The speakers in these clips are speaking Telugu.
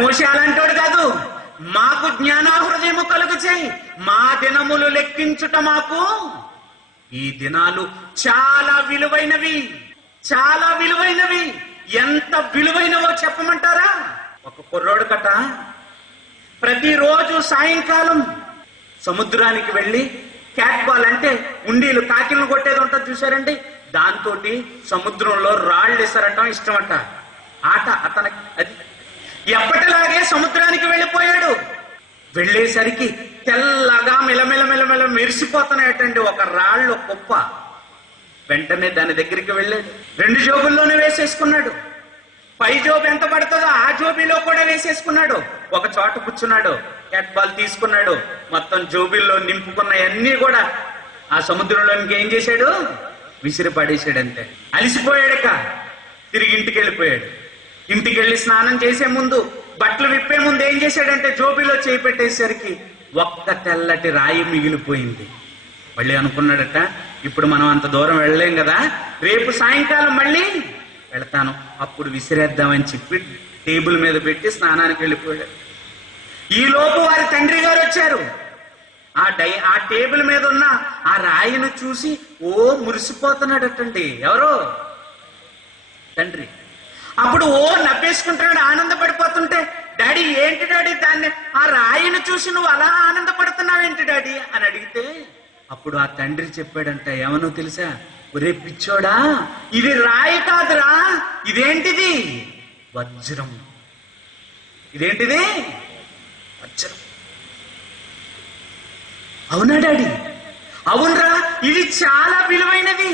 మోషే అలాంటోడు కాదు. మాకు జ్ఞానాహృదయము కలుగు చేయి, మా దినములు లెక్కించుట మాకు. ఈ దినాలు చాలా విలువైనవి, చాలా విలువైనవి. ఎంత విలువైనవో చెప్పమంటారా? ఒక కుర్రోడు కట ప్రతిరోజు సాయంకాలం సముద్రానికి వెళ్ళి క్యాట్ బాల్ అంటే ఉండీలు కాకిలను కొట్టేది ఉంటుంది చూసారండి, దాంతో సముద్రంలో రాళ్ళు వేసారటం ఇష్టమట. ఆట అతనికి అది. ఎప్పటిలాగే సముద్రానికి వెళ్ళిపోయాడు. వెళ్ళేసరికి తెల్లగా మెలమెల మెలమెల మెరిసిపోతున్నాయటండి ఒక రాళ్ళు కుప్ప. వెంటనే దాని దగ్గరికి వెళ్ళాడు. 2 జోబుల్లోనే వేసేసుకున్నాడు. పై జోబు ఎంత పడుతుందో ఆ జోబీలో కూడా వేసేసుకున్నాడు. ఒక చోట కూర్చున్నాడు, క్యాట్ బాల్ తీసుకున్నాడు. మొత్తం జోబీల్లో నింపుకున్నవన్నీ కూడా ఆ సముద్రంలోనికి ఏం చేశాడు? విసిరి పడేశాడంతే. అలిసిపోయాడుక తిరిగి ఇంటికి వెళ్ళిపోయాడు. ఇంటికి వెళ్ళి స్నానం చేసే ముందు, బట్టలు విప్పే ముందు ఏం చేశాడంటే జోబీలో చేయి పెట్టేసరికి ఒక్క తెల్లటి రాయి మిగిలిపోయింది. మళ్ళీ అనుకున్నాడట, ఇప్పుడు మనం అంత దూరం వెళ్ళలేం కదా, రేపు సాయంకాలం మళ్ళీ వెళతాను, అప్పుడు విసిరేద్దామని చెప్పి టేబుల్ మీద పెట్టి స్నానానికి వెళ్ళిపోయాడు. ఈలోపు వారి తండ్రి గారు వచ్చారు. ఆ టేబుల్ మీద ఉన్న ఆ రాయిని చూసి మురిసిపోతున్నాడటండి. ఎవరో తండ్రి. అప్పుడు నవ్వేసుకుంటున్నాడు, ఆనందపడిపోతుంటే, డాడీ ఏంటి డాడీ దాన్ని, ఆ రాయిని చూసి నువ్వు అలా ఆనందపడుతున్నావేంటి డాడీ అని అడిగితే, అప్పుడు ఆ తండ్రి చెప్పాడంట, ఏమనో తెలుసా? ఒరే పిచ్చోడా, ఇది రాయి కాదురా, ఇదేంటిది? వజ్రం. ఇదేంటిది? వజ్రం. అవునా డాడీ? అవునరా, ఇది చాలా విలువైనది.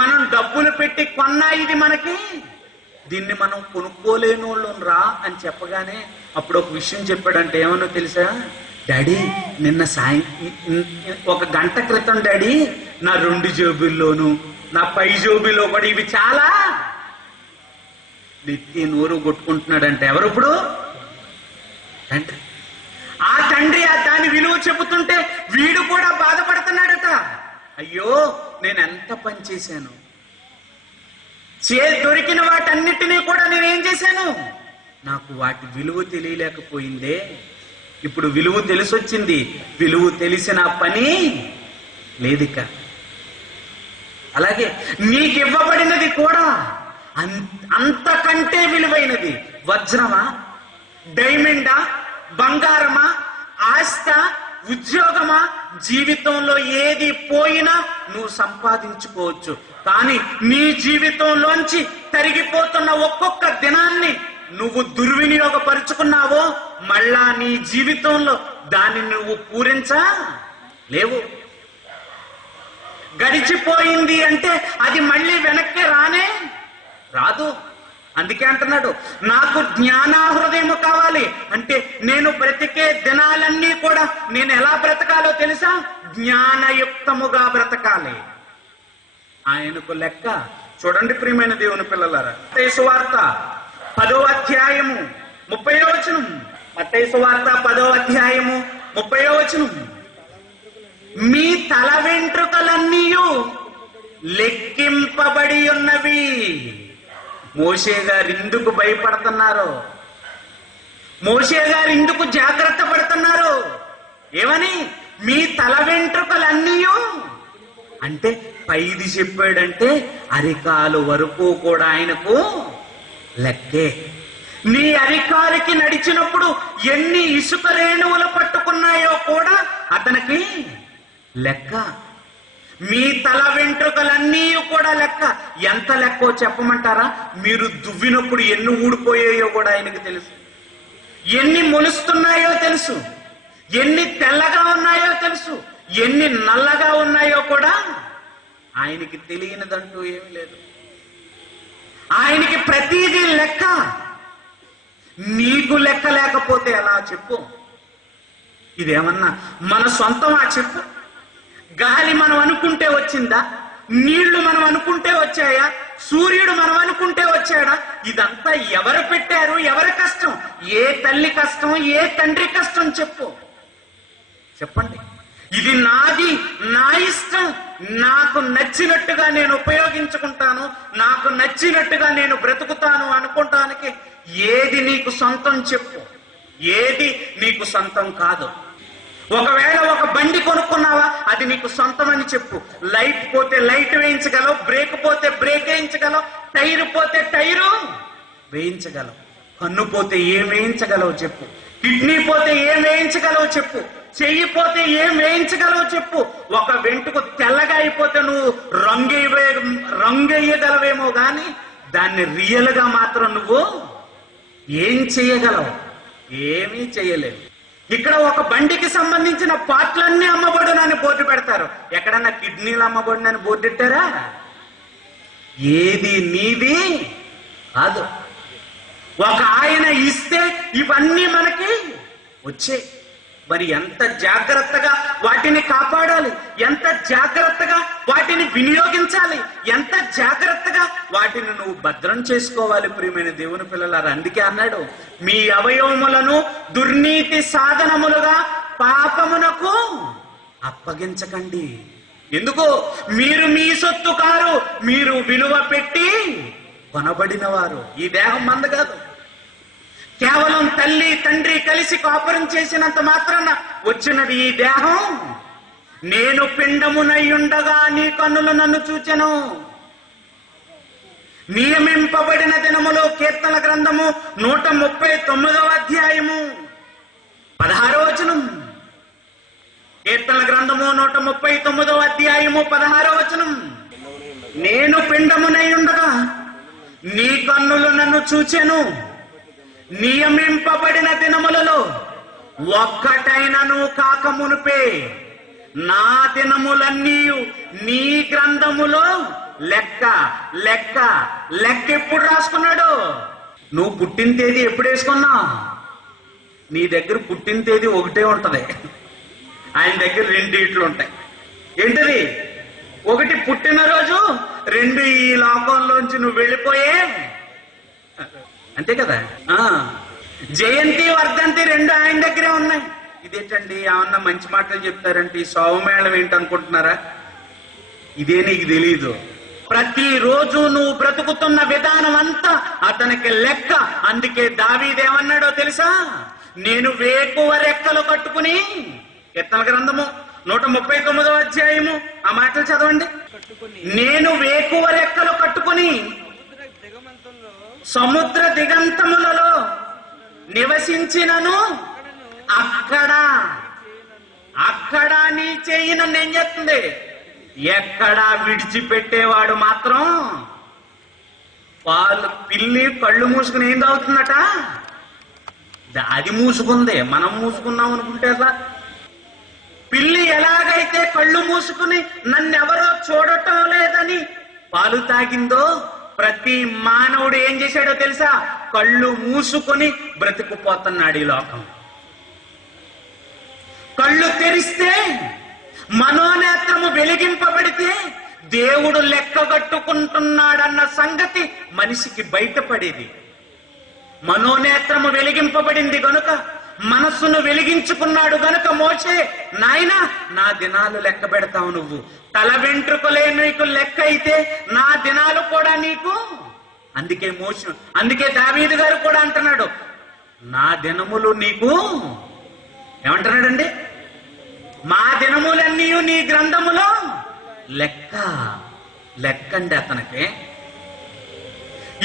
మనం డబ్బులు పెట్టి కొన్నా ఇది మనకి, దీన్ని మనం కొనుక్కోలేని వాళ్ళం రా అని చెప్పగానే అప్పుడు ఒక విషయం చెప్పాడంటే, ఏమన్నా తెలుసా? డాడీ నిన్న ఒక గంట క్రితం డాడీ నా 2 జోబుల్లోను నా పై జోబులో కూడా ఇవి చాలా నెత్తి నోరు కొట్టుకుంటున్నాడంటే. ఎవరు ఇప్పుడు? తండ్రి. ఆ తండ్రి దాని విలువ చెబుతుంటే వీడు కూడా బాధపడుతున్నాడట. అయ్యో నేను ఎంత పని చేశాను, దొరికిన వాటన్నిటినీ కూడా నేనేం చేశాను, నాకు వాటి విలువ తెలియలేకపోయిందే. ఇప్పుడు విలువ తెలిసొచ్చింది, విలువ తెలిసిన పని లేదిక. అలాగే నీకు ఇవ్వబడినది కూడా అంతకంటే విలువైనది. వజ్రమా, డైమండా, బంగారమా, ఆస్త, ఉద్యోగమా, జీవితంలో ఏది పోయినా నువ్వు సంపాదించుకోవచ్చు. కానీ నీ జీవితంలోంచి తరిగిపోతున్న ఒక్కొక్క దినాన్ని నువ్వు దుర్వినియోగపరుచుకున్నావో మళ్ళా నీ జీవితంలో దాన్ని నువ్వు పూరించా లేవు. గడిచిపోయింది అంటే అది మళ్ళీ వెనక్కి రానే రాదు. అందుకే అంటున్నాడు, నాకు జ్ఞానాహృదయము కావాలి అంటే నేను బ్రతికే దినాలన్నీ కూడా నేను ఎలా బ్రతకాలో తెలుసా? జ్ఞానయుక్తముగా బ్రతకాలి. ఆయనకు లెక్క. చూడండి ప్రియమైన దేవుని పిల్లలారా, మత్తయి సువార్త 10వ అధ్యాయము 30వ వచనం. మత్తయి సువార్త 10వ అధ్యాయము 30వ వచనం. మీ తల వెంట్రుకలన్నీ లెక్కింపబడి ఉన్నవి. మోషే గారు ఇందుకు భయపడుతున్నారు, మోషే గారు ఇందుకు జాగ్రత్త పడుతున్నారు. ఏమని? మీ తల వెంట్రుకలన్నీ అంటే పైది చెప్పాడంటే అరికాలు వరకు కూడా ఆయనకు లెక్కే. నీ అరికాలికి నడిచినప్పుడు ఎన్ని ఇసుక రేణువులు పట్టుకున్నాయో కూడా అతనికి లెక్క. మీ తల వెంట్రుకలన్నీ కూడా లెక్క. ఎంత లెక్కో చెప్పమంటారా? మీరు దువ్వినప్పుడు ఎన్ని ఊడిపోయాయో కూడా ఆయనకు తెలుసు, ఎన్ని మొలుస్తున్నాయో తెలుసు, ఎన్ని తెల్లగా ఉన్నాయో తెలుసు, ఎన్ని నల్లగా ఉన్నాయో కూడా ఆయనకి తెలియనిదంటూ ఏమీ లేదు. ఆయనకి ప్రతిదీ లెక్క. నీకు లెక్క లేకపోతే ఎలా చెప్పు? ఇదేమన్నా మన సొంతమా చెప్పు? గాలి మనం అనుకుంటే వచ్చిందా? నీళ్లు మనం అనుకుంటే వచ్చాయా? సూర్యుడు మనం అనుకుంటే వచ్చాడా? ఇదంతా ఎవరు పెట్టారు? ఎవరి కష్టం? ఏ తల్లి కష్టం? ఏ తండ్రి కష్టం? చెప్పండి. ఇది నాది, నా ఇష్టం, నాకు నచ్చినట్టుగా నేను ఉపయోగించుకుంటాను, నాకు నచ్చినట్టుగా నేను బ్రతుకుతాను అనుకోవటానికి ఏది నీకు సొంతం చెప్పు? ఏది నీకు సొంతం కాదు. ఒకవేళ ఒక బండి కొనుక్కున్నావా, అది నీకు సొంతం అని చెప్పు. లైట్ పోతే లైట్ వేయించగలవు, బ్రేక్ పోతే బ్రేక్ వేయించగలవు, టైర్ పోతే టైరు వేయించగలవు. కన్ను పోతే ఏం వేయించగలవు చెప్పు. కిడ్నీ పోతే ఏం వేయించగలవు చెప్పు. చెయ్యి పోతే ఏం వేయించగలవు చెప్పు. ఒక వెంటుకు తెల్లగా అయిపోతే నువ్వు రంగేయగలవేమో గాని దాన్ని రియల్ గా మాత్రం నువ్వు ఏం చెయ్యగలవు? ఏమీ చెయ్యలేవు. ఇక్కడ ఒక బండికి సంబంధించిన పార్ట్లన్నీ అమ్మబడునని బోర్డు పెడతారు. ఎక్కడన్నా కిడ్నీలు అమ్మబడునని బోర్డు పెట్టారా? ఏది నీది కాదు. ఒక ఆయన ఇస్తే ఇవన్నీ మనకి వచ్చే. మరి ఎంత జాగ్రత్తగా వాటిని కాపాడాలి, ఎంత జాగ్రత్తగా వాటిని వినియోగించాలి, ఎంత జాగ్రత్తగా వాటిని నువ్వు భద్రం చేసుకోవాలి. ప్రియమైన దేవుని పిల్లలారా, అందుకే అన్నాడు, మీ అవయవములను దుర్నీతి సాధనములుగా పాపమునకు అప్పగించకండి. ఎందుకు? మీరు మీ సొత్తు కారు, మీరు విలువ పెట్టి కొనబడిన వారు. ఈ దేహం మంద కాదు. కేవలం తల్లి తండ్రి కలిసి కాపురం చేసినంత మాత్రాన వచ్చినది ఈ దేహం. నేను పిండమునయ్యుండగా నీ కన్నులు నన్ను చూచెను. నియమింపబడిన దినములో కీర్తన గ్రంథము 139వ అధ్యాయము 16వ వచనం. కీర్తన గ్రంథము 139వ అధ్యాయము 16వ వచనం. నేను పిండమునయ్యుండగా నీ కన్నులు నన్ను చూచెను. నియమింపబడిన దినములలో ఒక్కటైనను కాకమునుపే నా దినములన్నీ నీ గ్రంథములో లెక్క లెక్క లెక్క ఎప్పుడు రాసుకున్నాడు? నువ్వు పుట్టిన తేదీ ఎప్పుడు వేసుకున్నావు? నీ దగ్గర పుట్టిన తేదీ ఒకటే ఉంటది, ఆయన దగ్గర 2 ఇట్లు ఉంటాయి. ఏంటది? ఒకటి పుట్టినరోజు, 2 ఈ లోకంలోంచి నువ్వు వెళ్ళిపోయే, అంతే కదా. జయంతి వర్ధంతి 2 ఆయన దగ్గరే ఉన్నాయి. ఇదేంటండి ఏమన్నా మంచి మాటలు చెప్తారంటే ఈ సౌమేళం ఏంటనుకుంటున్నారా? ఇదే నీకు తెలీదు. ప్రతిరోజు నువ్వు బ్రతుకుతున్న విధానం అంతా అతనికి లెక్క. అందుకే దావీదేమన్నాడో తెలుసా? నేను వేకువ రెక్కలు కట్టుకుని, కీర్తన గ్రంథము 139వ అధ్యాయము ఆ మాటలు చదవండి. నేను వేకువ రెక్కలు కట్టుకుని సముద్ర దిగంతములలో నివసించినను అక్కడ నీ చెయ్యి నన్ను ఏం చేస్తుంది? ఎక్కడా విడిచిపెట్టేవాడు మాత్రం పిల్లి కళ్ళు మూసుకుని ఏం తాగుతుందట? అది మూసుకుందే, మనం మూసుకున్నాం అనుకుంటే అట్లా. పిల్లి ఎలాగైతే కళ్ళు మూసుకుని నన్నెవరో చూడటం లేదని పాలు తాగిందో, ప్రతి మానవుడు ఏం చేశాడో తెలుసా? కళ్ళు మూసుకొని బ్రతుకుపోతున్నాడు ఈ లోకం. కళ్ళు తెరిస్తే, మనోనేత్రము వెలిగింపబడితే దేవుడు లెక్కగట్టుకుంటున్నాడన్న సంగతి మనిషికి బయటపడేది. మనోనేత్రము వెలిగింపబడింది గనుక, మనస్సును వెలిగించుకున్నాడు గనుక మోషే, నాయనా నా దినాలు లెక్క పెడతావు నువ్వు. తల వెంట్రుకలే నీకు లెక్క అయితే నా దినాలు కూడా నీకు. అందుకే దావీదు గారు కూడా అంటున్నాడు, నా దినములు నీకు ఏమంటున్నాడండి? మా దినములన్నీ నీ గ్రంథములో లెక్క. లెక్కండి అతనికి.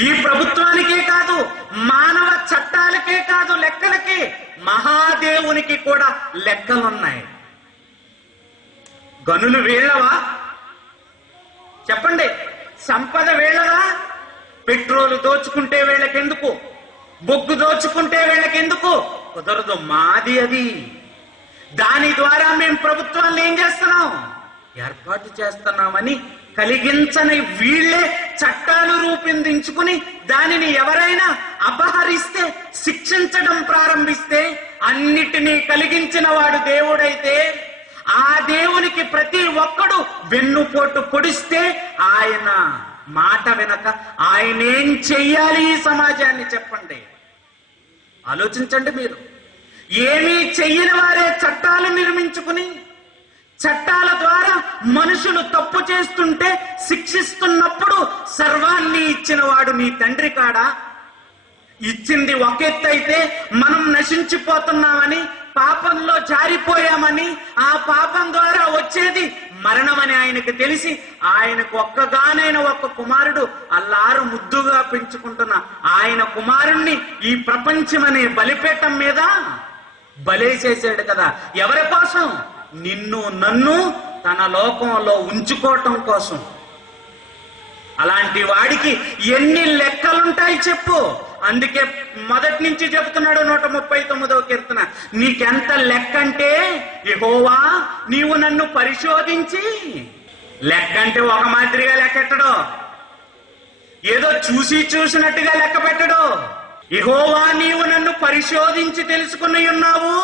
ఈ ప్రభుత్వానికే కాదు, మానవ చట్టాలకే కాదు, లెక్కలకి మహాదేవునికి కూడా లెక్కలున్నాయి. గనులు వీళ్ళవా? చెప్పండి. సంపద వీళ్ళదా? పెట్రోలు దోచుకుంటే వీళ్ళకెందుకు? బొగ్గు దోచుకుంటే వీళ్ళకెందుకు? కుదరదు, మాది అది. దాని ద్వారా మేము ప్రభుత్వాన్ని ఏం చేస్తున్నాం? ఏర్పాటు చేస్తున్నామని కలిగించని వీళ్లే చట్టాలు రూపొందించుకుని దానిని ఎవరైనా అపహరిస్తే శిక్షించడం ప్రారంభిస్తే, అన్నిటినీ కలిగించిన వాడు దేవుడైతే ఆ దేవునికి ప్రతి ఒక్కడు వెన్నుపోటు పొడిస్తే ఆయన మాట వినక ఆయన ఏం చెయ్యాలి ఈ సమాజాన్ని? చెప్పండి, ఆలోచించండి మీరు. ఏమీ చెయ్యని వారే చట్టాలు నిర్మించుకుని, చట్టాల ద్వారా మనుషులు తప్పు చేస్తుంటే శిక్షిస్తున్నప్పుడు సర్వాన్ని ఇచ్చిన వాడు నీ తండ్రి కాడా? ఇచ్చింది ఒక ఎత్తు అయితే మనం నశించిపోతున్నామని, పాపంలో జారిపోయామని, ఆ పాపం ద్వారా వచ్చేది మరణమని ఆయనకు తెలిసి ఆయనకు ఒక్కగానైన ఒక్క కుమారుడు అల్లారు ముద్దుగా పెంచుకుంటున్న ఆయన కుమారుణ్ణి ఈ ప్రపంచమనే బలిపీఠం మీద బలేసేసాడు కదా. ఎవరి కోసం? నిన్ను నన్ను తన లోకంలో ఉంచుకోవటం కోసం. అలాంటి వాడికి ఎన్ని లెక్కలుంటాయి చెప్పు. అందుకే మొదటి నుంచి చెబుతున్నాడు 139వ కీర్తన, నీకెంత లెక్కంటే యెహోవా నీవు నన్ను పరిశోధించి. లెక్కంటే ఒక మాదిరిగా లెక్కెట్టడు, ఏదో చూసినట్టుగా లెక్క పెట్టడు. యెహోవా నీవు నన్ను పరిశోధించి తెలుసుకుని ఉన్నావు.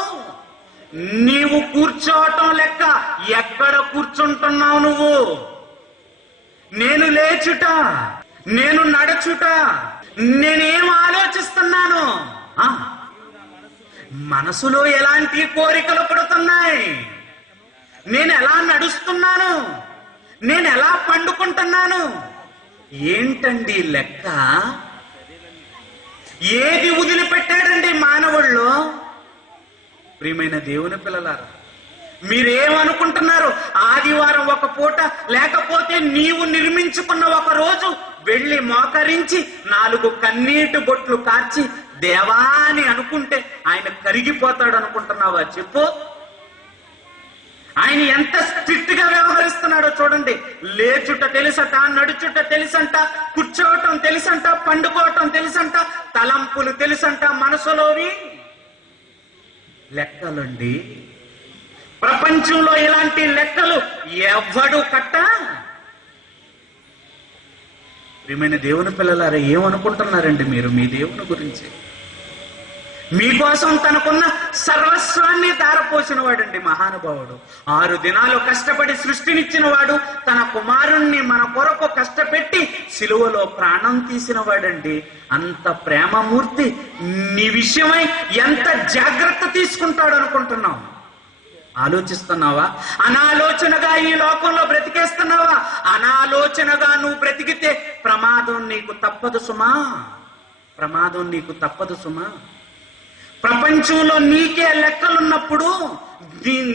నీవు కూర్చోవటం లెక్క, ఎక్కడ కూర్చుంటున్నావు నువ్వు? నేను లేచుట, నేను నడచుట, నేనేం ఆలోచిస్తున్నాను, మనసులో ఎలాంటి కోరికలు పడుతున్నాయి, నేను ఎలా నడుస్తున్నాను, నేను ఎలా పండుకుంటున్నాను, ఏంటండి లెక్క? ఏది వదిలిపెట్టాడండి మానవుల్లో? ప్రియమైన దేవుని పిల్లలారా, మీరేమనుకుంటున్నారు? ఆదివారం ఒక పూట, లేకపోతే నీవు నిర్మించుకున్న ఒక రోజు వెళ్ళి మోకరించి 4 కన్నీటి బొట్లు కార్చి దేవా అని అనుకుంటే ఆయన కరిగిపోతాడు అనుకుంటున్నావా చెప్పు? ఆయన ఎంత స్ట్రిక్ట్ గా వ్యవహరిస్తున్నాడో చూడండి. లేచుట తెలుసట, నడుచుట తెలుసంట, కూర్చోవటం తెలుసంట, పండుకోవటం తెలుసంట, తలంపులు తెలుసంట, మనసులోవి లెక్కలండి. ప్రపంచంలో ఇలాంటి లెక్కలు ఎవ్వడు కట్ట. ప్రియమైన దేవుని పిల్లలారా, ఏమనుకుంటున్నారండి మీరు మీ దేవుని గురించి? మీకోసం తనకున్న సర్వస్వాన్ని ధారపోసిన వాడండి మహానుభావుడు. 6 దినాలు కష్టపడి సృష్టినిచ్చిన వాడు, తన కుమారుణ్ణి మన కొరకు కష్టపెట్టి సిలువలో ప్రాణం తీసిన వాడండి. అంత ప్రేమమూర్తి నీ విషయమై ఎంత జాగ్రత్త తీసుకుంటాడు అనుకుంటున్నావు? ఆలోచిస్తున్నావా? అనాలోచనగా ఈ లోకంలో బ్రతికేస్తున్నావా? అనాలోచనగా నువ్వు బ్రతికితే ప్రమాదం నీకు తప్పదు సుమా, ప్రమాదం నీకు తప్పదు సుమా. ప్రపంచంలో నీకే లెక్కలున్నప్పుడు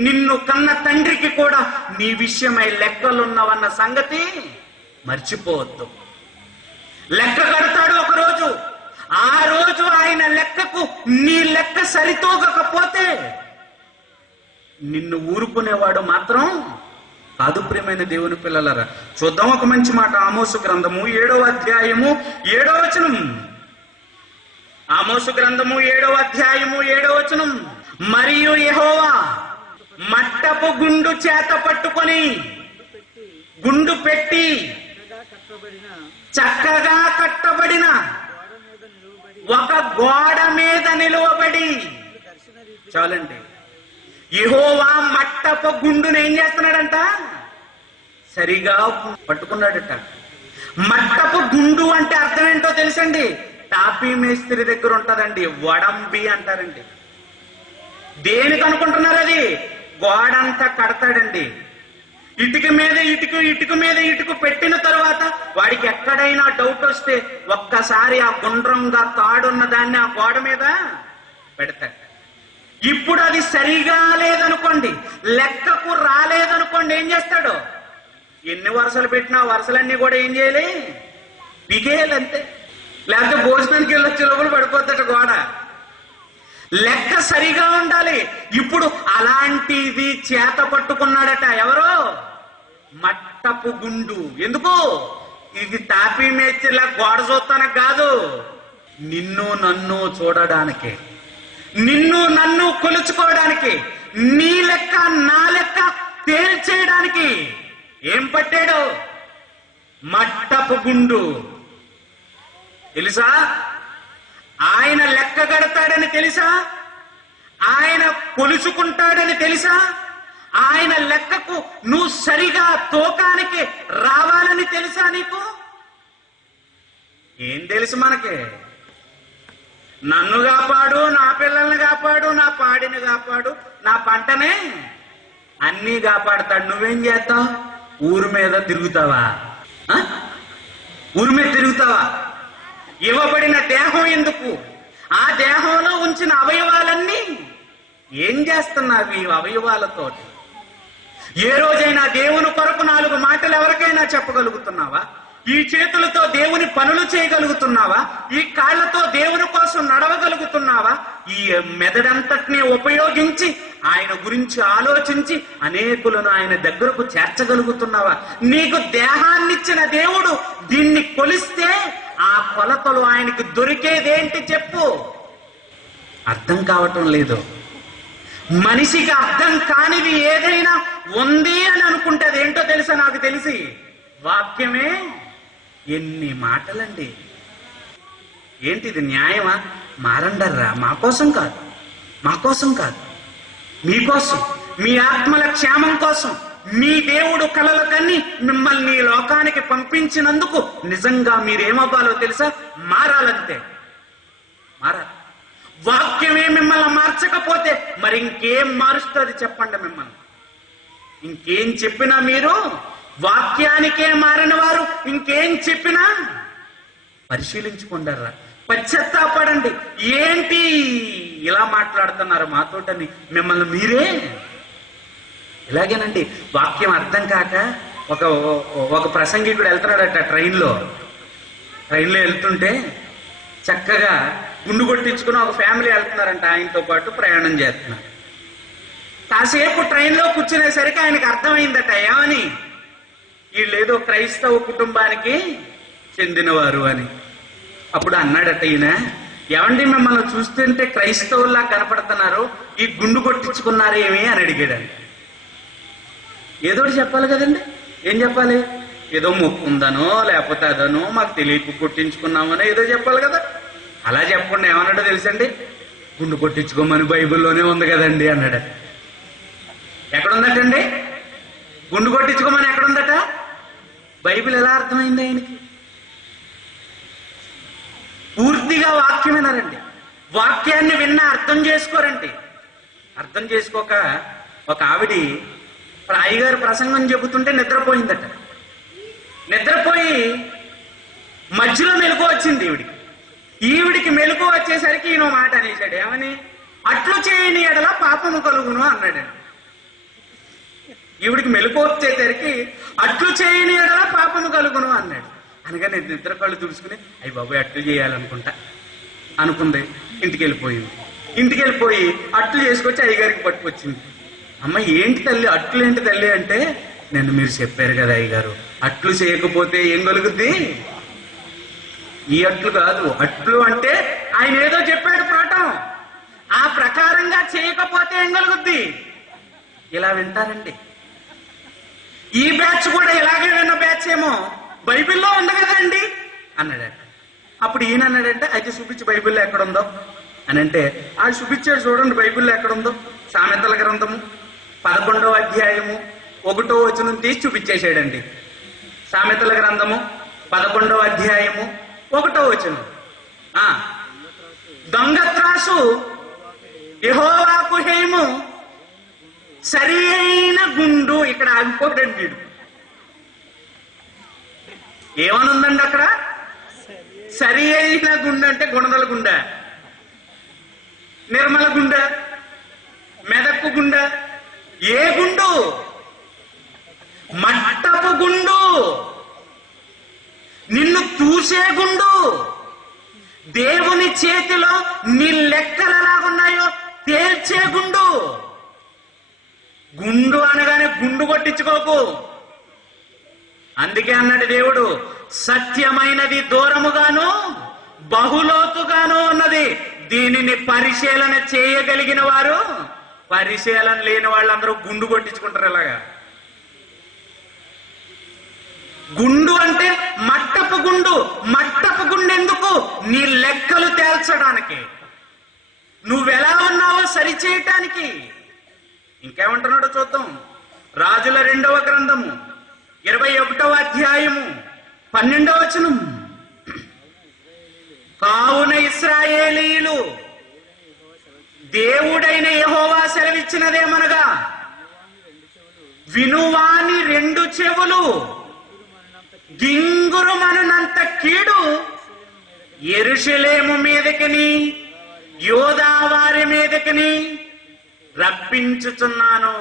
నిన్ను కన్న తండ్రికి కూడా నీ విషయమై లెక్కలున్నవన్న సంగతి మర్చిపోవద్దు. లెక్క కడతాడు ఒకరోజు, ఆ రోజు ఆయన లెక్కకు నీ లెక్క సరితూగకపోతే నిన్ను ఊరుకునేవాడు మాత్రం కాదు. ప్రియమైన దేవుని పిల్లలారా, చూద్దాం ఒక మంచి మాట. ఆమోసు గ్రంథము 7వ అధ్యాయము 7వ వచనం. ఆమోసు గ్రంథము 7వ అధ్యాయము 7వ వచనం. మరియు యెహోవా మట్టపు గుండు చేత పట్టుకొని, గుండు పెట్టి చక్కగా కట్టబడిన ఒక గోడ మీద నిలువబడి. చాలండి. యెహోవా మట్టపు గుండును ఏం చేస్తున్నాడంట? సరిగా పట్టుకున్నాడట. మట్టపు గుండు అంటే అర్థం ఏంటో తెలుసండి? టాపీ మేస్త్రి దగ్గర ఉంటదండి, వడంబి అంటారండి. దేనికి అనుకుంటున్నారు? అది గోడంతా కడతాడండి. ఇటుక మీద ఇటుక, ఇటుక మీద ఇటుక పెట్టిన తర్వాత వాడికి ఎక్కడైనా డౌట్ వస్తే ఒక్కసారి ఆ గుండ్రంగా తాడున్న దాన్ని ఆ గోడ మీద పెడతాడు. ఇప్పుడు అది సరిగా లేదనుకోండి, లెక్కకు రాలేదనుకోండి, ఏం చేస్తాడు? ఎన్ని వరుసలు పెట్టినా వరుసలన్నీ కూడా ఏం చేయాలి? పిగేయాలంతే. లేకపోతే భోజనానికి వెళ్ళొచ్చే లోపల పడిపోతాడు గోడ. లెక్క సరిగా ఉండాలి. ఇప్పుడు అలాంటిది చేత పట్టుకున్నాడట. ఎవరో? మట్టపు గుండు. ఎందుకు? ఇది తాపీ మేస్త్రిలా గోడ చూస్తానికి కాదు, నిన్ను నన్ను చూడడానికి, నిన్ను నన్ను కొలుచుకోవడానికి, నీ లెక్క నా లెక్క తేల్చేయడానికి ఏం పట్టాడు? మట్టపు గుండు. తెలుసా? ఆయన లెక్క కడతాడని తెలుసా? ఆయన కొలుచుకుంటాడని తెలుసా? ఆయన లెక్కకు నువ్వు సరిగా తూకానికి రావాలని తెలుసా నీకు? ఏం తెలుసు మనకి? నన్ను కాపాడు, నా పిల్లల్ని కాపాడు, నా పాడిని కాపాడు, నా పంటనే అన్నీ కాపాడుతాడు. నువ్వేం చేస్తావు? ఊరు మీద తిరుగుతావా? ఊరి మీద తిరుగుతావా? ఇవ్వబడిన దేహం ఎందుకు? ఆ దేహంలో ఉంచిన అవయవాలన్నీ ఏం చేస్తున్నావు ఈ అవయవాలతో? ఏ రోజైనా దేవుని కొరకు 4 మాటలు ఎవరికైనా చెప్పగలుగుతున్నావా? ఈ చేతులతో దేవుని పనులు చేయగలుగుతున్నావా? ఈ కాళ్లతో దేవుని కోసం నడవగలుగుతున్నావా? ఈ మెదడంతటిని ఉపయోగించి ఆయన గురించి ఆలోచించి అనేకులను ఆయన దగ్గరకు చేర్చగలుగుతున్నావా? నీకు దేహాన్నిచ్చిన దేవుడు దీన్ని కొలిస్తే ఆ కొలతలు ఆయనకు దొరికేదేంటి చెప్పు? అర్థం కావటం లేదు. మనిషికి అర్థం కానిది ఏదైనా ఉంది అని అనుకుంటే అదేంటో తెలుసా? నాకు తెలిసి వాక్యమే. ఎన్ని మాటలండి! ఏంటిది న్యాయమా? మారండర్రా, మా కోసం కాదు, మా కోసం కాదు, మీకోసం, మీ ఆత్మల క్షేమం కోసం మీ దేవుడు కలలు కన్ని మిమ్మల్ని ఈ లోకానికి పంపించినందుకు నిజంగా మీరేమవ్వాలో తెలుసా? మారాలంతే, మారాలి. వాక్యమే మిమ్మల్ని మార్చకపోతే మరి ఇంకేం మారుస్తుంది చెప్పండి? మిమ్మల్ని ఇంకేం చెప్పినా మీరు వాక్యానికే మారిన వారు ఇంకేం చెప్పినా పరిశీలించుకుంటారా? పశ్చాత్తాపడండి. ఏంటి ఇలా మాట్లాడుతున్నారు మాతోటని మిమ్మల్ని మీరే. ఇలాగేనండి, వాక్యం అర్థం కాక ఒక ప్రసంగికుడు వెళ్తున్నాడట ట్రైన్లో వెళ్తుంటే చక్కగా గుండు కొట్టించుకుని ఒక ఫ్యామిలీ వెళ్తున్నారంట, ఆయనతో పాటు ప్రయాణం చేస్తున్నారు. కాసేపు ట్రైన్లో కూర్చునేసరికి ఆయనకు అర్థమైందట ఏమని, వీళ్ళేదో క్రైస్తవ కుటుంబానికి చెందినవారు అని. అప్పుడు అన్నాడట ఈయన, ఏమండి మిమ్మల్ని చూస్తుంటే క్రైస్తవుల్లా కనపడుతున్నారు, ఈ గుండు కొట్టించుకున్నారేమి అని అడిగాడు. ఏదోటి చెప్పాలి కదండి. ఏం చెప్పాలి? ఏదో మొక్కు ఉందనో లేకపోతే అదనో మాకు తెలియక కొట్టించుకున్నామనో ఏదో చెప్పాలి కదా. అలా చెప్పకుండా ఏమన్నాడో తెలుసండి? గుండు కొట్టించుకోమని బైబిల్లోనే ఉంది కదండి అన్నాడు. ఎక్కడుందటండి? గుండు కొట్టించుకోమని ఎక్కడుందట? బైబిల్ ఎలా అర్థమైంది ఆయనకి? పూర్తిగా వాక్యం వినారండి. వాక్యాన్ని విన్నా అర్థం చేసుకోరండి. అర్థం చేసుకోక ఒక ఆవిడి అయ్యగారు ప్రసంగం చెబుతుంటే నిద్రపోయిందట. నిద్రపోయి మధ్యలో మెలకు వచ్చింది ఈవిడికి మెలకు వచ్చేసరికి ఈయన మాట అనేసాడు. ఏమని? అట్లు చేయని ఎడల పాపము కలుగును అన్నాడు. ఈవిడికి మెలకు వచ్చేసరికి అట్లు చేయని ఎడల పాపము కలుగును అన్నాడు. అనగానే నిద్ర కళ్ళు తుడుచుకుని అయ్యి బాబోయ్ అట్లు చేయాలనుకుంటా అనుకుంది. ఇంటికి వెళ్ళిపోయి అట్లు చేసుకొచ్చి అయ్యగారికి పట్టుకొచ్చింది. అమ్మ ఏంటి తల్లి, అట్లు ఏంటి తల్లి అంటే, నిన్న మీరు చెప్పారు కదా అయ్యగారు, అట్లు చేయకపోతే ఏం కలుగుద్ది? ఈ అట్లు కాదు, అట్లు అంటే ఆయన ఏదో చెప్పాడు పాఠం, ఆ ప్రకారంగా చేయకపోతే ఏం కలుగుద్ది? ఇలా వింటారండి. ఈ బ్యాచ్ కూడా ఇలాగే విన్న బ్యాచ్ ఏమో బైబిల్లో ఉంది కదండి అన్నాడట. అప్పుడు ఈయన అన్నాడంటే, అయితే చూపించి బైబిల్లో ఎక్కడుందో అని అంటే, ఆ చూపించాడు చూడండి బైబిల్లో ఎక్కడుందో. సామెతల గ్రంథము 11వ అధ్యాయము 1వ వచనం తీసి చూపించేశాడండి. సామెతల గ్రంథము 11వ అధ్యాయము 1వ వచనం. దొంగ త్రాసు యెహోవాకు హేము, సరి అయిన గుండు. ఇక్కడ ఆగిపోడండి వీడు. ఏమనుందండి అక్కడ? సరి అయిన గుండె అంటే గుణదల గుండె, నిర్మల గుండె, మెదక్కు గుండె. ఏ గుండు? మట్టపు గుండు, నిన్ను చూసే గుండు. దేవుని చేతిలో నీ లెక్కలు ఎలాగున్నాయో తేల్చే గుండు. గుండు అనగానే గుండు కొట్టించుకోకు. అందుకే అన్నాడు దేవుడు, సత్యమైనది దూరముగాను బహులోతుగాను ఉన్నది, దీనిని పరిశీలన చేయగలిగిన వారు. పరిశీలన లేని వాళ్ళందరూ గుండు కొట్టించుకుంటారు. ఇలాగా గుండు అంటే మట్టపు గుండు. మట్టపు గుండు ఎందుకు? నీ లెక్కలు తేల్చడానికి, నువ్వెలా ఉన్నావో సరిచేయటానికి. ఇంకేమంటున్నాడో చూద్దాం. రాజుల 2వ గ్రంథము 21వ అధ్యాయము 12వ వచనం. కావున ఇశ్రాయేలీయులు దేవుడైన యెహోవా సెలవిచ్చినదేమనగా, వినువాని 2 చెవులు గింగురుమనంత కీడు యెరూషలేము మీదకిని యోధా వారి మీదకిని రప్పించుచున్నాను.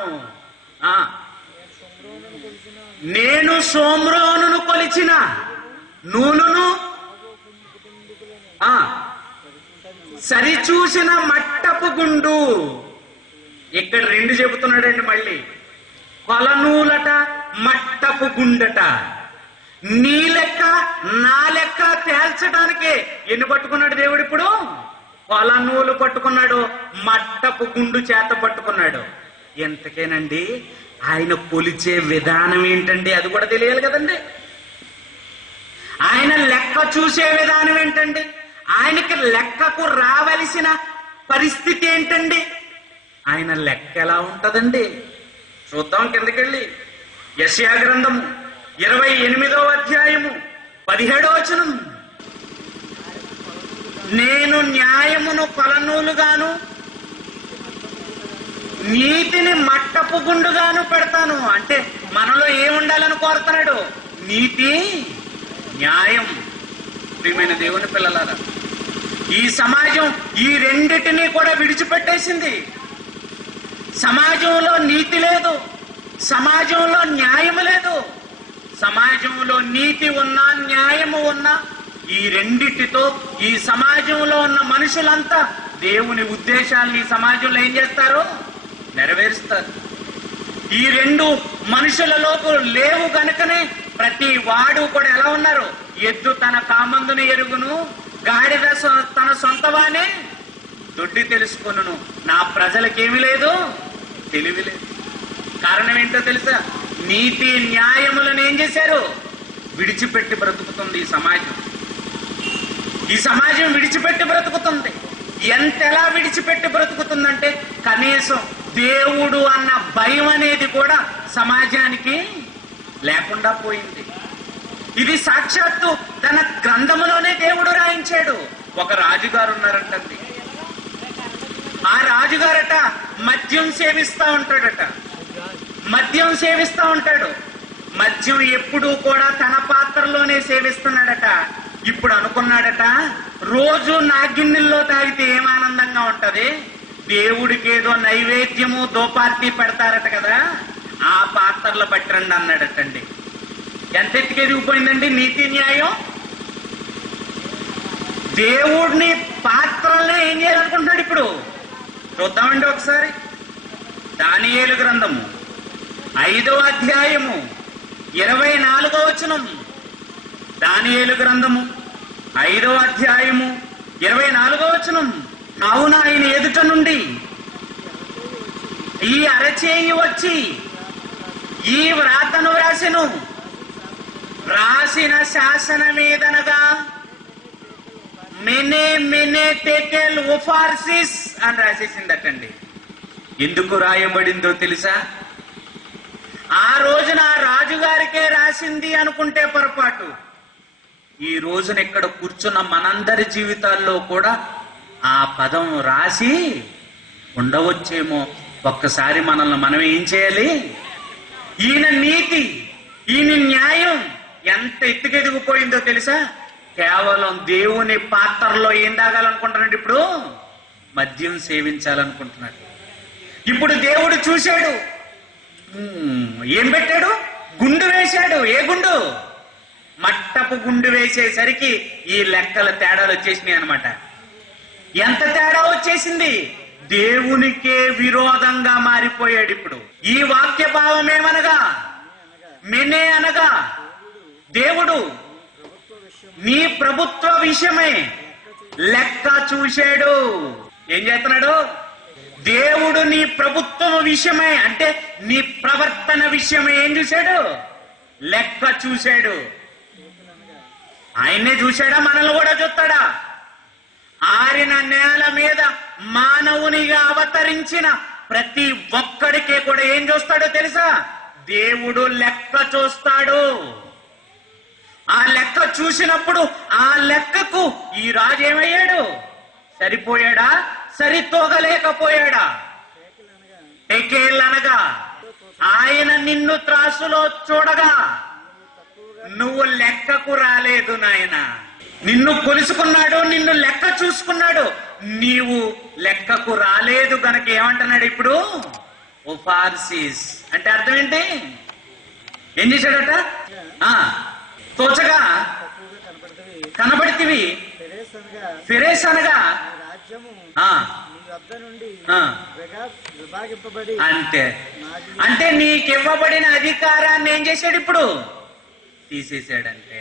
నేను షోమ్రోనును కొలిచిన నూలును సరిచూసిన మట్టపు గుండు. ఇక్కడ రెండు చెబుతున్నాడండి మళ్ళీ. కొలనూలట, మట్టపు గుండట. నీ లెక్క నా లెక్క తేల్చడానికే ఎన్ని పట్టుకున్నాడు దేవుడు? ఇప్పుడు కొలనూలు పట్టుకున్నాడు, మట్టపు గుండు చేత పట్టుకున్నాడు. ఎంతకేనండి ఆయన కొలిచే విధానం ఏంటండి? అది కూడా తెలియాలి కదండి. ఆయన లెక్క చూసే విధానం ఏంటండి? ఆయనకి లెక్కకు రావలసిన పరిస్థితి ఏంటండి? ఆయన లెక్క ఎలా ఉంటదండి? చూద్దాం కిందకెళ్ళి. యెషయా గ్రంథము 28వ అధ్యాయము 17వ వచనం. నేను న్యాయమును కొలనూలుగాను నీతిని మట్టపు గుండుగాను పెడతాను. అంటే మనలో ఏముండాలని కోరుతున్నాడు? నీతి, న్యాయం. ప్రియమైన దేవుని పిల్లలారా, ఈ సమాజం ఈ రెండిటినీ కూడా విడిచిపెట్టేసింది. సమాజంలో నీతి లేదు, సమాజంలో న్యాయము లేదు. సమాజంలో నీతి ఉన్నా, న్యాయము ఉన్నా, ఈ రెండిటితో ఈ సమాజంలో ఉన్న మనుషులంతా దేవుని ఉద్దేశాన్ని ఈ సమాజంలో ఏం చేస్తారు? నెరవేరుస్తారు. ఈ రెండు మనుషులలోకి లేవు గనుకనే ప్రతి వాడు కూడా ఎలా ఉన్నారు? ఎద్దు తన కామందును ఎరుగును, గాడిద తన సొంతవానే దొడ్డి తెలుసుకొనును. నా ప్రజలకేమి లేదు, తెలివి లేదు. కారణం ఏంటో తెలుసా? నీతి న్యాయములను ఏం చేశారు? విడిచిపెట్టి బ్రతుకుతుంది ఈ సమాజం. ఈ సమాజం విడిచిపెట్టి బ్రతుకుతుంది. ఎంతెలా విడిచిపెట్టి బ్రతుకుతుందంటే కనీసం దేవుడు అన్న భయం అనేది కూడా సమాజానికి లేకుండా పోయింది. ఇది సాక్షాత్తు తన గ్రంథములోనే దేవుడు రాయించాడు. ఒక రాజుగారు ఉన్నారంటండి. ఆ రాజుగారట మద్యం సేవిస్తా ఉంటాడట. మద్యం సేవిస్తా ఉంటాడు. మద్యం ఎప్పుడూ కూడా తన పాత్రలోనే సేవిస్తున్నాడట. ఇప్పుడు అనుకున్నాడట, రోజు నా గిన్నెల్లో తాగితే ఏం ఆనందంగా ఉంటది, దేవుడికి ఏదో నైవేద్యము దోపార్టీ పెడతారట కదా, ఆ పాత్రలో పట్టరండి అన్నాడటండి. ఎంత ఎత్తుకు ఎదిగిపోయిందండి నీతి న్యాయం. దేవుడిని పాత్రలనే ఏం చేయాలనుకుంటున్నాడు ఇప్పుడు? చూద్దామండి ఒకసారి. దానియేలు గ్రంథము 5వ అధ్యాయము 24వ వచనం. దానియేలు గ్రంథము 5వ అధ్యాయము 24వ వచనం. కావున ఆయన ఎదుట నుండి ఈ అరచేయి వచ్చి ఈ వ్రాతను వ్రాసెను. రాసిన శాసనమేదనగా మెనే మెనే టెకెల్ ఉఫార్సిస్ అని రాసేసిందటండి. ఎందుకు రాయబడిందో తెలుసా? ఆ రోజున రాజుగారికే రాసింది అనుకుంటే పొరపాటు. ఈ రోజున ఇక్కడ కూర్చున్న మనందరి జీవితాల్లో కూడా ఆ పదం రాసి ఉండవచ్చేమో. ఒక్కసారి మనల్ని మనం ఏం చేయాలి? ఈయన నీతి, ఈయన న్యాయం ఎంత ఎత్తుకెదిగిపోయిందో తెలుసా? కేవలం దేవుని పాత్రలో ఏం తాగాలనుకుంటున్నాడు? ఇప్పుడు మద్యం సేవించాలనుకుంటున్నాడు. ఇప్పుడు దేవుడు చూశాడు, ఏం పెట్టాడు? గుండు వేశాడు. ఏ గుండు? మట్టపు గుండు వేసేసరికి ఈ లెక్కల తేడాలు వచ్చేసినాయి అనమాట. ఎంత తేడా వచ్చేసింది? దేవునికే విరోధంగా మారిపోయాడు. ఇప్పుడు ఈ వాక్య భావం ఏమనగా, మెనే అనగా దేవుడు నీ ప్రభుత్వ విషయమై లెక్క చూశాడు. ఏం చేస్తున్నాడు? దేవుడు నీ ప్రభుత్వం విషయమై, అంటే నీ ప్రవర్తన విషయమై ఏం చూశాడు? లెక్క చూశాడు. ఆయన్నే చూశాడా? మనల్ని కూడా చూస్తాడా? ఆరిన నేల మీద మానవునిగా అవతరించిన ప్రతి ఒక్కడికే కూడా ఏం చూస్తాడో తెలుసా? దేవుడు లెక్క చూస్తాడు. ఆ లెక్క చూసినప్పుడు ఆ లెక్కకు ఈ రాజు ఏమయ్యాడు? సరిపోయాడా? సరితూగలేకపోయాడా? టెకేల్ అనగా ఆయన నిన్ను త్రాసులో చూడగా నువ్వు లెక్కకు రాలేదు నాయన. నిన్ను కొలుసుకున్నాడు, నిన్ను లెక్క చూసుకున్నాడు. నీవు లెక్కకు రాలేదు గనక ఏమంటున్నాడు ఇప్పుడు? ఓఫార్సిస్ అంటే అర్థం ఏంటి? ఏం చేశాడట? తోచగా కనబడితివి, ఫిరేస్ అనగా అంటే నీకివ్వబడిన అధికారాన్ని ఏం చేశాడు ఇప్పుడు? తీసేశాడంటే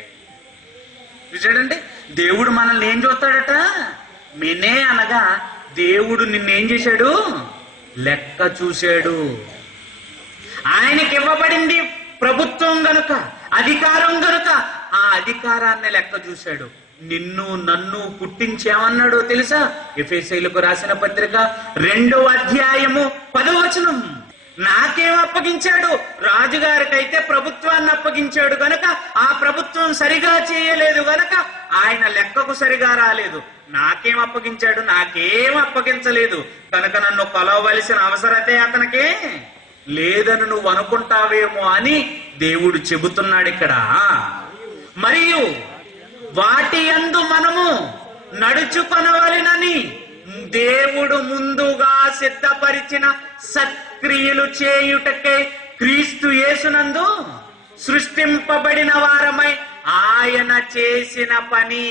చూసాడంటే దేవుడు మనల్ని ఏం చూస్తాడట? మినే అనగా దేవుడు నిన్నేం చేశాడు? లెక్క చూశాడు. ఆయనకి ఇవ్వబడింది ప్రభుత్వం గనుక, అధికారం గనుక ఆ అధికారాన్ని లెక్క చూశాడు. నిన్ను నన్ను పుట్టించేమన్నాడో తెలుసా? ఎఫెసీయులకు రాసిన పత్రిక 2వ అధ్యాయము 10వ వచనం. నాకేం అప్పగించాడు? రాజుగారికైతే ప్రభుత్వాన్ని అప్పగించాడు గనక ఆ ప్రభుత్వం సరిగా చేయలేదు గనక ఆయన లెక్కకు సరిగా రాలేదు. నాకేం అప్పగించాడు? నాకేం అప్పగించలేదు కనుక నన్ను కొలవవలసిన అవసరతే అతనికే లేదని నువ్వు అనుకుంటావేమో అని దేవుడు చెబుతున్నాడు ఇక్కడ. మరియు వాటి యందు మనము నడుచుకొనవలెనని దేవుడు ముందుగా సిద్ధపరిచిన సత్క్రియలు చేయుటకే క్రీస్తు యేసునందు సృష్టింపబడిన వారమై ఆయన చేసిన పని.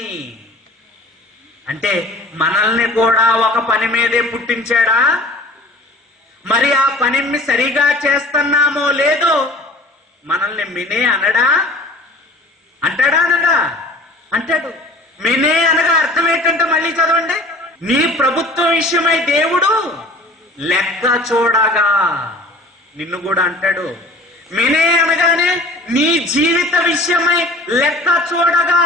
అంటే మనల్ని కూడా ఒక పని మీదే పుట్టించాడా? మరి ఆ పనిని సరిగా చేస్తున్నామో లేదో మనల్ని మినే అనడా? అంటాడా? అనడా? అంటాడు. మినే అనగా అర్థం ఏంటంటే మళ్ళీ చదవండి. నీ ప్రభుత్వ విషయమై దేవుడు లెక్క చూడగా నిన్ను కూడా అంటాడు. మినే అనగానే నీ జీవిత విషయమై లెక్క చూడగా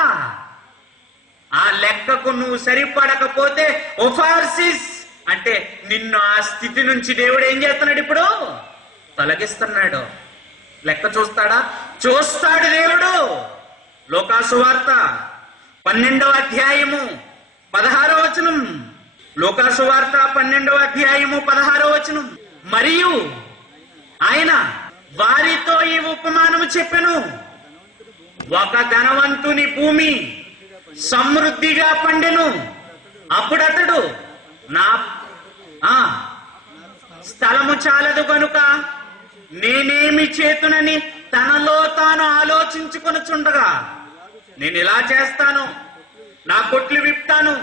ఆ లెక్కకు నువ్వు సరిపడకపోతే ఓఫార్సిస్ అంటే నిన్ను ఆ స్థితి నుంచి దేవుడు ఏం చేస్తున్నాడు? ఇప్పుడు తొలగిస్తున్నాడు. లెక్క చూస్తాడా? చూస్తాడు దేవుడు. లోకాసు వార్త 12వ అధ్యాయము 16వ వచనం. లోకాసు వార్త 12వ అధ్యాయము 16వ వచనం. మరియు ఆయన వారితో ఈ ఉపమానము చెప్పెను. ఒక ధనవంతుని భూమి సమృద్ధిగా పండెను. అప్పుడు అతడు నా స్థలము చాలదు కనుక నేనేమి చేతునని తనలో తాను ఆలోచించుకొనుచుండగా, నేను ఇలా చేస్తాను, నా కొట్లు విప్తాను,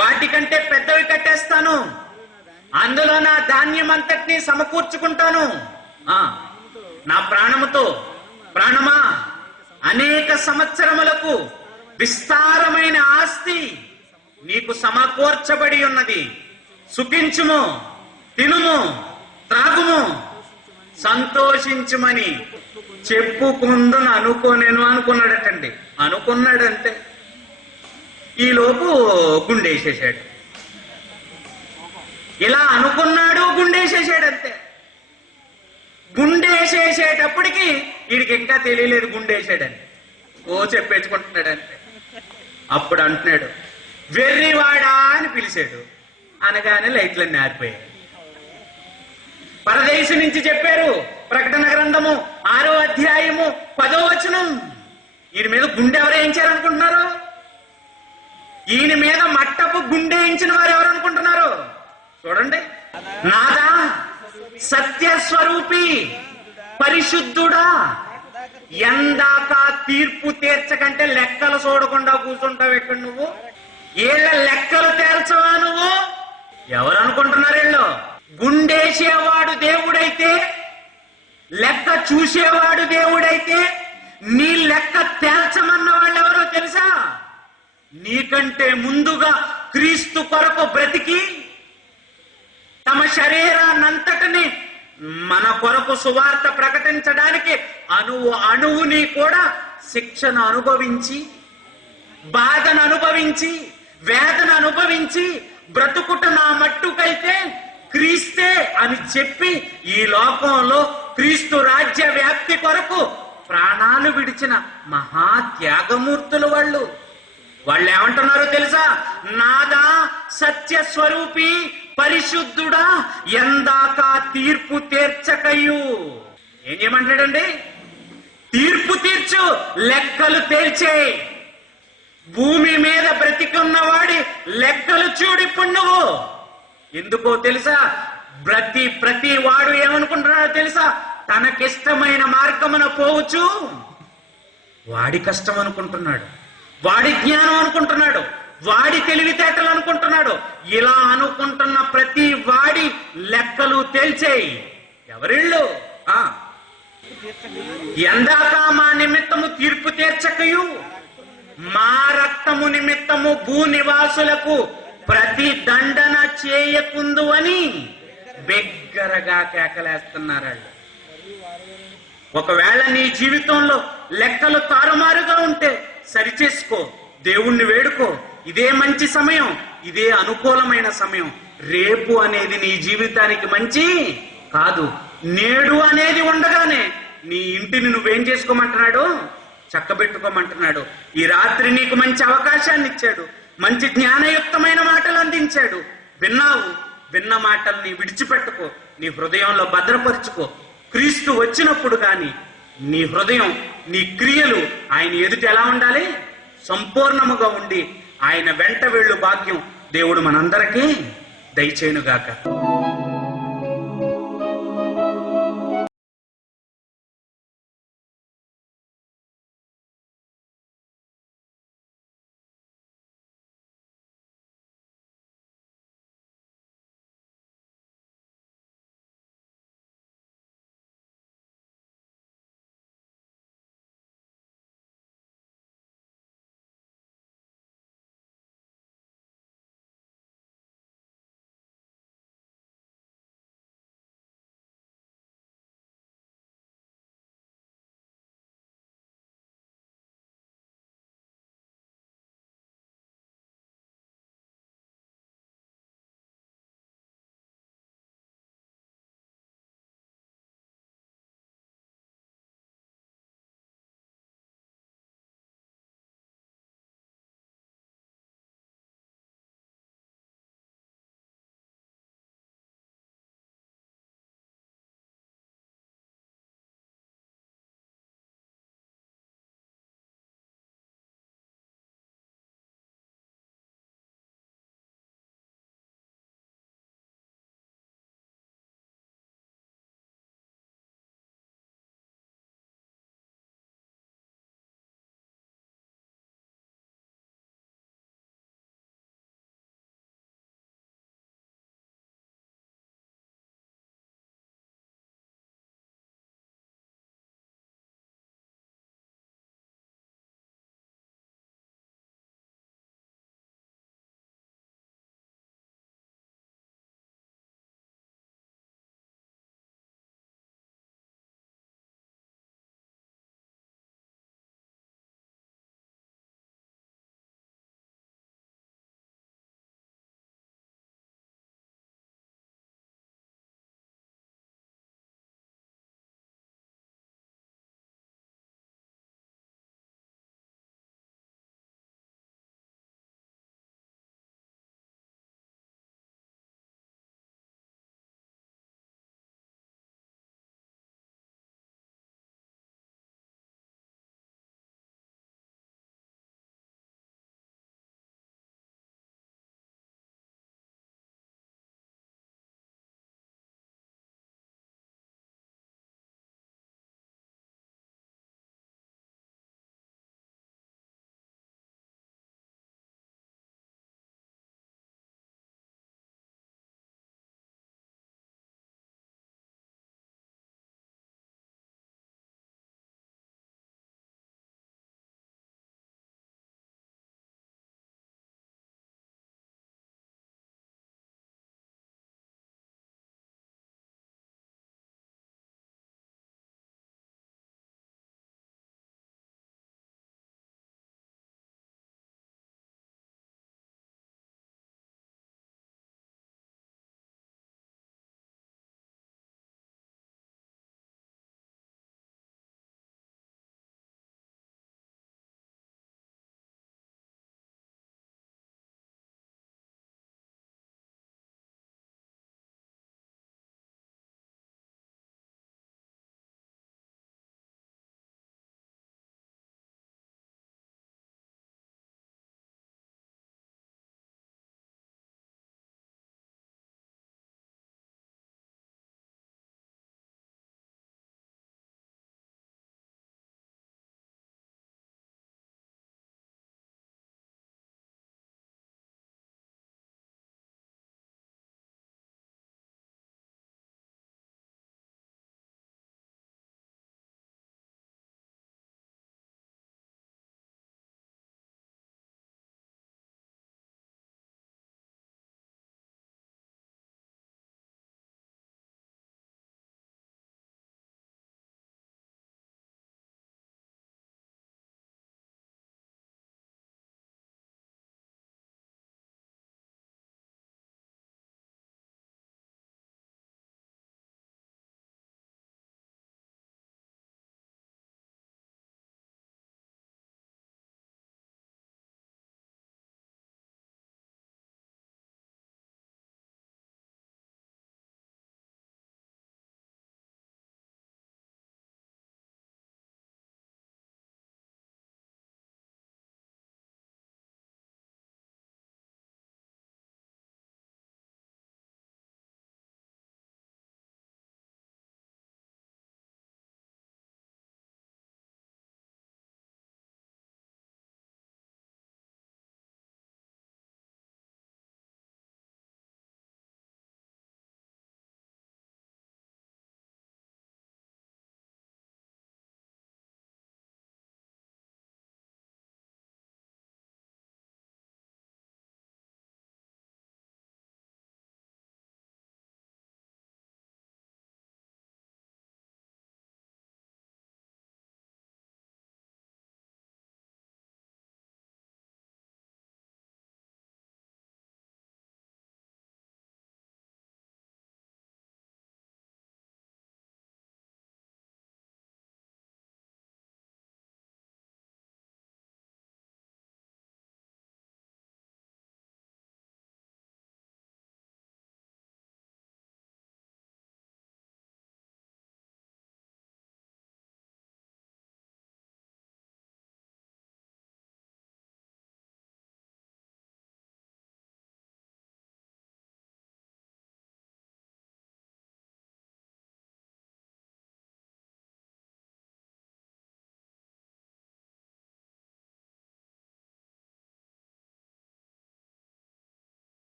వాటికంటే పెద్దవి కట్టేస్తాను, అందులో నా ధాన్యం అంతటినీ సమకూర్చుకుంటాను, నా ప్రాణముతో ప్రాణమా అనేక సంవత్సరములకు విస్తారమైన ఆస్తి నీకు సమకూర్చబడి ఉన్నది, సుఖించుము, తినుము, త్రాగుము, సంతోషించుమని చెప్పుకుందని అనుకున్నాడటండి. అనుకున్నాడంటే ఈలోపు గుండేసేసాడు. ఇలా అనుకున్నాడు, గుండేసేసాడంతే. గుండేసేసేటప్పటికి వీడికి ఇంకా తెలియలేదు గుండేసాడని. చెప్పేసుకుంటున్నాడంతే. అప్పుడు అంటున్నాడు, వెర్రివాడా అని పిలిచాడు. అనగానే లైట్లన్నీ ఆరిపోయాయి. పరదేశం నుంచి చెప్పారు. ప్రకటన గ్రంథము 6వ అధ్యాయము 10వ వచనం. ఈయన మీద గుండె ఎవరు వేయించారనుకుంటున్నారు? ఈయన మీద మట్టపు గుండె వేయించిన వారు ఎవరు అనుకుంటున్నారు? చూడండి. నాదా సత్యస్వరూపి పరిశుద్ధుడా, ఎందాక తీర్పు తీర్చకంటే లెక్కలు చూడకుండా కూర్చుంటావు ఎక్కడ నువ్వు? ఏళ్ళ లెక్కలు తేల్చవా నువ్వు? ఎవరు అనుకుంటున్నారు వీళ్ళు? గుండేసేవాడు దేవుడైతే, లెక్క చూసేవాడు దేవుడైతే, నీ లెక్క తేల్చమన్న వాళ్ళు ఎవరో తెలుసా? నీకంటే ముందుగా క్రీస్తు కొరకు బ్రతికి తమ శరీరాన్నంతటిని మన కొరకు సువార్త ప్రకటించడానికి అణువుని కూడా శిక్షను అనుభవించి, బాధను అనుభవించి, వేదన అనుభవించి బ్రతుకుట నా మట్టుకైతే క్రీస్తే అని చెప్పి ఈ లోకంలో క్రీస్తు రాజ్య వ్యాప్తి కొరకు ప్రాణాలు విడిచిన మహా త్యాగమూర్తులు వాళ్ళు. వాళ్ళు ఏమంటున్నారో తెలుసా? నాదా సత్య స్వరూపి పరిశుద్ధుడా, ఎందాక తీర్పు తీర్చకయు. ఏం చేయమంటాడండి? తీర్పు తీర్చు, లెక్కలు తేల్చే. భూమి మీద బ్రతికున్నవాడి లెక్కలు చూడు ఇప్పుడు నువ్వు. ఎందుకో తెలుసా? ప్రతి వాడు ఏమనుకుంటున్నాడో తెలుసా? తనకిష్టమైన మార్గమున పోవచ్చు వాడి కష్టం అనుకుంటున్నాడు, వాడి జ్ఞానం అనుకుంటున్నాడు, వాడి తెలివితేటలు అనుకుంటున్నాడు. ఇలా అనుకుంటున్న ప్రతి వాడి లెక్కలు తేల్చేయి. ఎవరిళ్ళు? ఎందాక మా నిమిత్తము తీర్పు తీర్చకయు మా రక్తము నిమిత్తము భూనివాసులకు ప్రతి దండన చేయకుందు అని బిగ్గరగా కేకలేస్తున్నారు. ఒకవేళ నీ జీవితంలో లెక్కలు తారుమారుగా ఉంటే సరిచేసుకో, దేవుణ్ణి వేడుకో. ఇదే మంచి సమయం, ఇదే అనుకూలమైన సమయం. రేపు అనేది నీ జీవితానికి మంచి కాదు. నేడు అనేది ఉండగానే నీ ఇంటిని నువ్వేం చేసుకోమంటున్నాడు? చక్కబెట్టుకోమంటున్నాడు. ఈ రాత్రి నీకు మంచి అవకాశాన్ని ఇచ్చాడు, మంచి జ్ఞానయుక్తమైన మాటలు అందించాడు. విన్నావు, విన్న మాటల్ని విడిచిపెట్టుకో, నీ హృదయంలో భద్రపరుచుకో. క్రీస్తు వచ్చినప్పుడు గాని నీ హృదయం, నీ క్రియలు ఆయన ఎదుట ఎలా ఉండాలి? సంపూర్ణముగా ఉండి ఆయన వెంట వెళ్ళు భాగ్యం దేవుడు మనందరికీ దయచేయునుగాక.